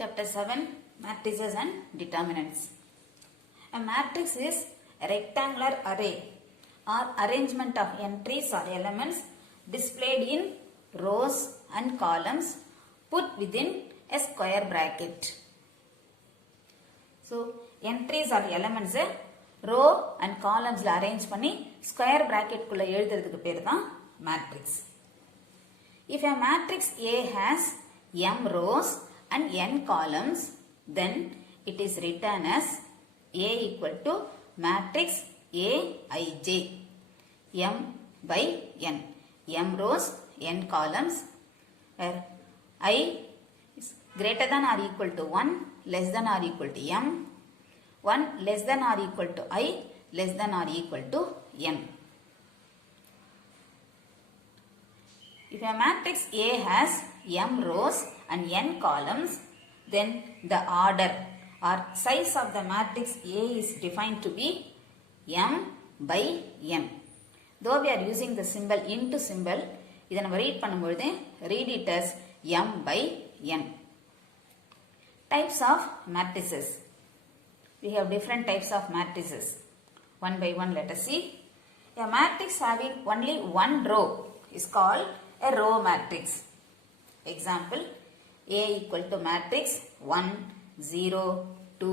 Chapter 7 Matrices and Determinants. A matrix is a rectangular array or arrangement of entries or elements displayed in rows and columns put within a square bracket. So, entries or elements row and columns arrange பண்ணி square bracket குள்ள எழுதுறதுக்கு பேரு தான் matrix. If a matrix A has m rows and n columns, then it is written as A equal to matrix Aij, m by n. M rows, n columns, where I is greater than or equal to 1, less than or equal to m, 1 less than or equal to I, less than or equal to n. If a matrix A has m rows and n columns, then the order or size of the matrix A is defined to be m by n. Though we are using the symbol into symbol, இதை நம்ம read பண்ணும்பொழுது read it as m by n. Types of matrices. We have different types of matrices. One by one let us see. A matrix having only one row is called a row matrix. Example, A equal to matrix 1, 0, 2,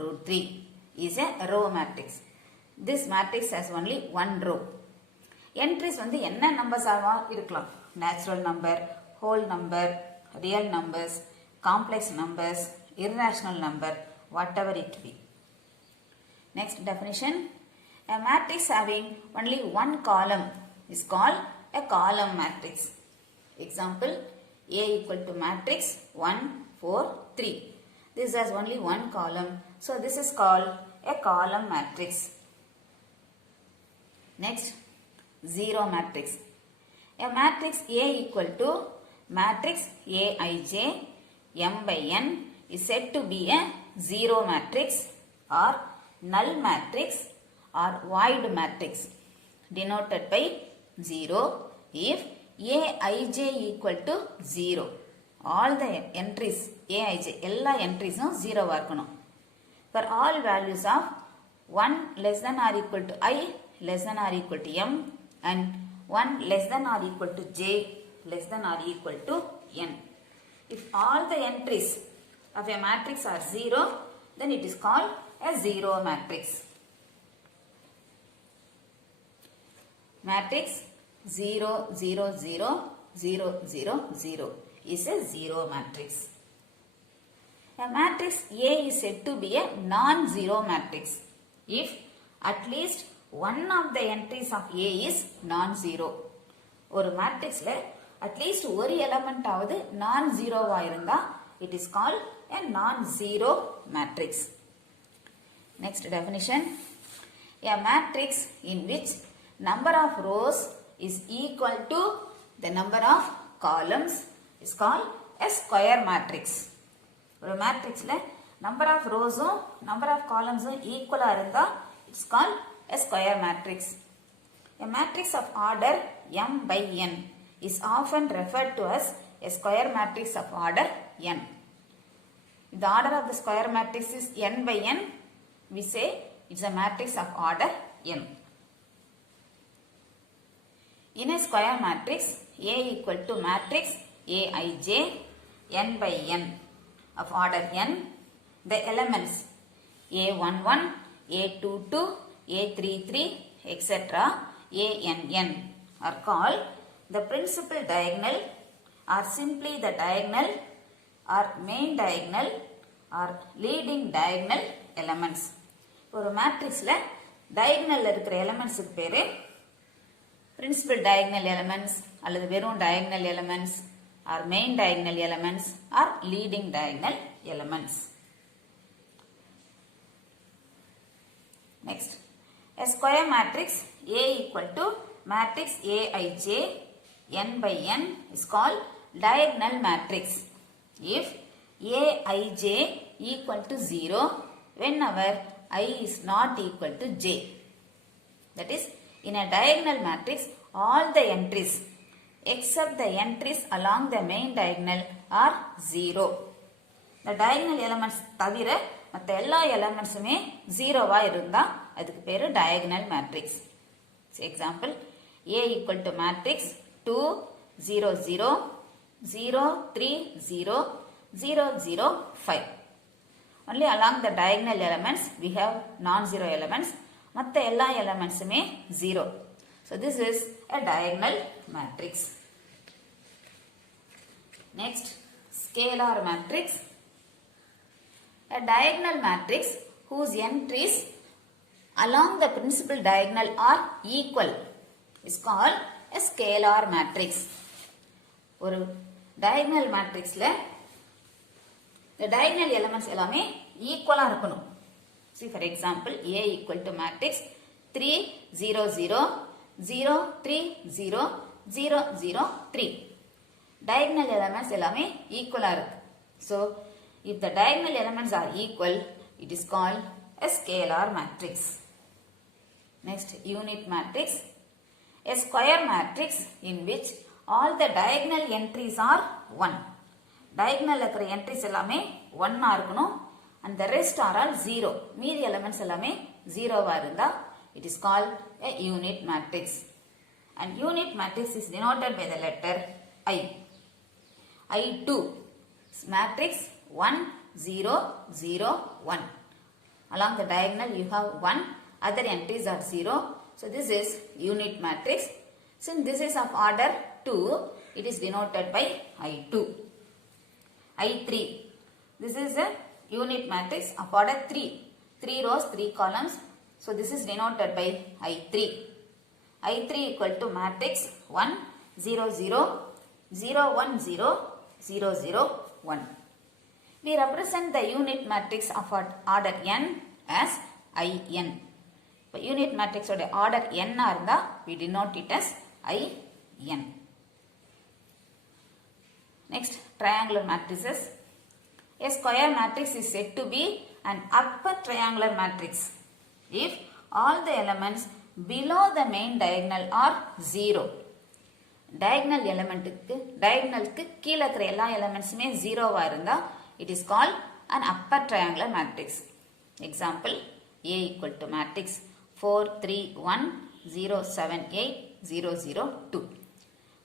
root 3 is a row matrix. This matrix has only one row. Entries வந்து என்ன numbers ஆவா இருக்கலாம். Natural number, whole number, real numbers, complex numbers, irrational number, whatever it be. Next definition, a matrix having only one column is called a column matrix. Example, A equal to matrix 1, 4, 3. This has only one column. So, this is called a column matrix. Next, zero matrix. A matrix A equal to matrix Aij m by n is said to be a zero matrix or null matrix or void matrix denoted by 0 if Aij equal to 0. All the entries Aij, எல்லா entries-ம் 0 இருக்கணும். For all values of 1 less than or equal to I, less than or equal to m, and 1 less than or equal to j, less than or equal to n. If all the entries of a matrix are 0, then it is called a zero matrix. Matrix 0, 0, 0, 0, 0, 0 is a zero matrix. A matrix A is said to be a non-zero matrix if at least one of the entries of A is non-zero. ஒரு matrixல at least ஒரு element ஆவது non-zero இருந்தா it is called a non-zero matrix. Next definition, a matrix in which number of rows is equal to the number of columns is called a square matrix. ஒரு matrixல number of rows-ம் number of columns-ம் equal இருந்தா it's called a square matrix. A matrix of order m by n is often referred to as a square matrix of order n. If the order of the square matrix is n by n, we say it's a matrix of order n. In a square matrix, A equal to matrix Aij n by n of order n, the elements A11, A22, A33, etc. Ann are called the principal diagonal or simply the diagonal or main diagonal or leading diagonal elements. ஒரு matrixல diagonal இருக்கிற elements பேரு principal diagonal elements அல்லது வெறும் diagonal elements or main diagonal elements or leading diagonal elements. Next, a square matrix A equal to matrix Aij n by n is called diagonal matrix if Aij equal to 0 whenever I is not equal to j. That is, in a diagonal matrix, all the entries except the entries along the main diagonal are 0. the diagonal elements தவிர மற்ற எல்லா எலமெண்ட்ஸுமே ஜீரோவா இருந்தா அதுக்கு பேரு diagonal matrix. Example, A equal to matrix 2 0 0 0 3 0 0 0 5. Only along the diagonal elements we have non-zero elements. மற்ற எல்லா elementsமே zero. So this is a diagonal matrix. Next, scalar matrix. A diagonal matrix whose entries along the principal diagonal are equal is called a scalar matrix. ஒரு diagonal matrixல the diagonal elements எல்லாமே equal இருக்கணும். See for example, A equal to matrix 3 0 0 0 3 0 0 0 3. Diagonal elements எல்லாமே equal இருக்கு. So if the diagonal elements are equal, it is called a scalar matrix. Next, unit matrix. A square matrix in which all the diagonal entries are 1. Diagonal இருக்கிற entries எல்லாமே 1 இருக்கணும் and the rest are all 0. மீதி elements எல்லாமே 0 இருந்தா it is called a unit matrix. And unit matrix is denoted by the letter I. I2 matrix 1 0 0 1. Along the diagonal you have 1, other entries are 0. So this is unit matrix. Since this is of order 2, it is denoted by I2. I3. This is a unit matrix of order 3. 3 rows, 3 columns. So this is denoted by I3. I3 equal to matrix 1 0 0 0 1 0 0 0 1. We represent the unit matrix of order n as In. But unit matrix order n இருந்தா we denote it as In. Next, triangular matrices. A square matrix is said to be an upper triangular matrix if all the elements below the main diagonal are 0. Diagonal diagonalக்கு கீழ இருக்கிற எல்லா elementsமே 0வா இருந்தா it is called an upper triangular matrix. Example, A equal to matrix 4 3 1 0 7 8 0 0 2.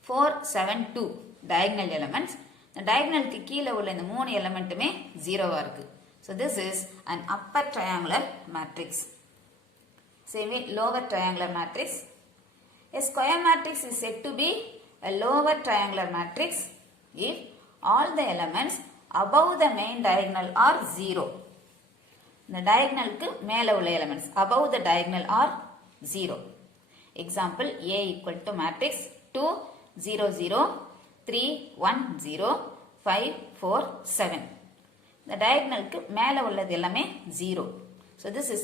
4 7 2 diagonal elements. The diagonalக்கு கீழ உள்ள இந்த மூணு elementமே 0வா இருக்கு. So this is an upper triangular matrix. Same way, lower triangular matrix. A square matrix is said to be a lower triangular matrix if all the elements above the main diagonal are 0. The diagonalக்கு மேல உள்ள elements above the diagonal are 0. Example, A equal to matrix 2 0 0 3 1 0 5 4 7. The diagonalக்கு மேல உள்ளது எல்லாமே 0. So this is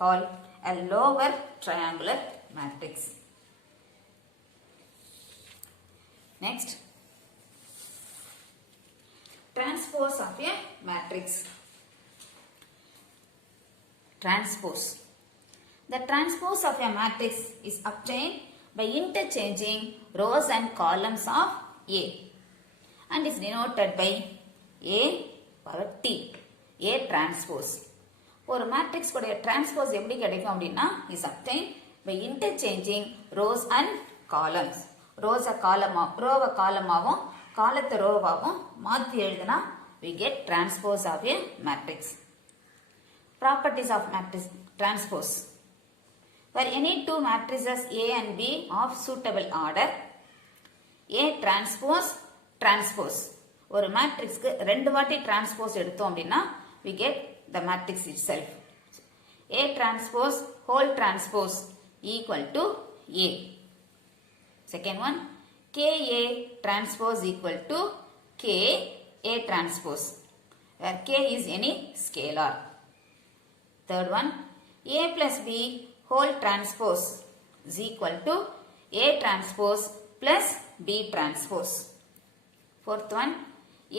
called a lower triangular matrix. Next, transpose of a matrix. Transpose. The transpose of a matrix is obtained by interchanging rows and columns of A and is denoted by A power T. A transpose. ஒரு matrix உடைய transpose எப்படி கிடைக்கும் அப்படின்னா is obtained by interchanging rows and columns. rows காலமாவும் காலத்தை ரோவாவும் மாற்றி எழுதுனா we get transpose of a matrix. Properties of matrix transpose. For any two matrices A and B of suitable order, A transpose ஒரு matrixக்கு ரெண்டு வாட்டி transpose எடுத்தோம் அப்படின்னா we get the matrix itself. A transpose whole transpose equal to A. Second one, KA transpose equal to KA transpose, where K is any scalar. Third one, A plus B whole transpose is equal to A transpose plus B transpose. Fourth one,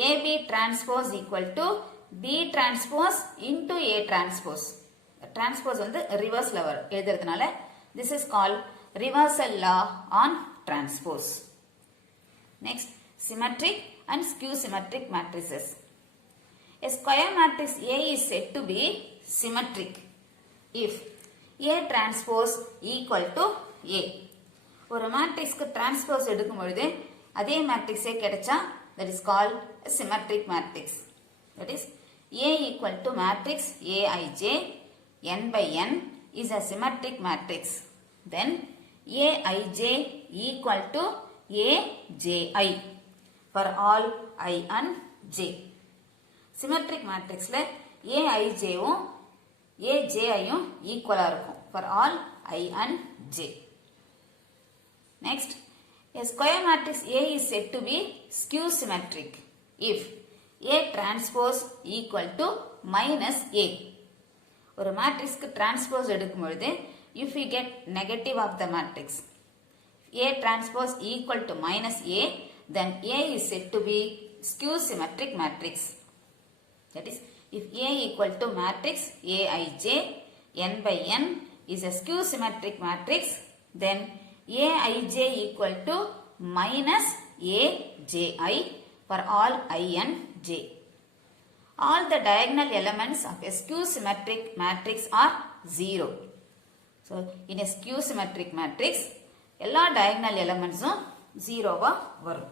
AB transpose equal to B transpose into A transpose. The transpose வந்து reverse எழுதுறதுனால this is called reversal law on transpose. Next, symmetric and skew symmetric matrices. A square matrix A is said to be symmetric if A transpose equal to A. ஒரு மேட்ரிக்ஸ்க்கு transpose எடுக்கும் பொழுது அதே மேட்ரிக்ஸே கிடைச்சா that is called a symmetric matrix. That is A equal to matrix Aij n by n is a symmetric matrix. Then Aij equal to Aji for all I and j. Symmetric matrixல Aijவும் Ajiயும் ஈக்குவலா இருக்கும் for all I and j. Next, a square matrix A is said to be skew symmetric if A transpose equal to minus A. ஒரு மேட்ரிக்ஸ்க்கு transpose எடுக்கும் பொழுது if we get negative of the matrix A transpose equal to minus A, then A is said to be skew symmetric matrix. That is, if A equal to matrix Aij n by n is a skew symmetric matrix, then Aij equal to minus Aji for all I and j. All the diagonal elements of a skew symmetric matrix are 0. So, in a skew symmetric matrix, எல்லா diagonal elements 0 வரும்.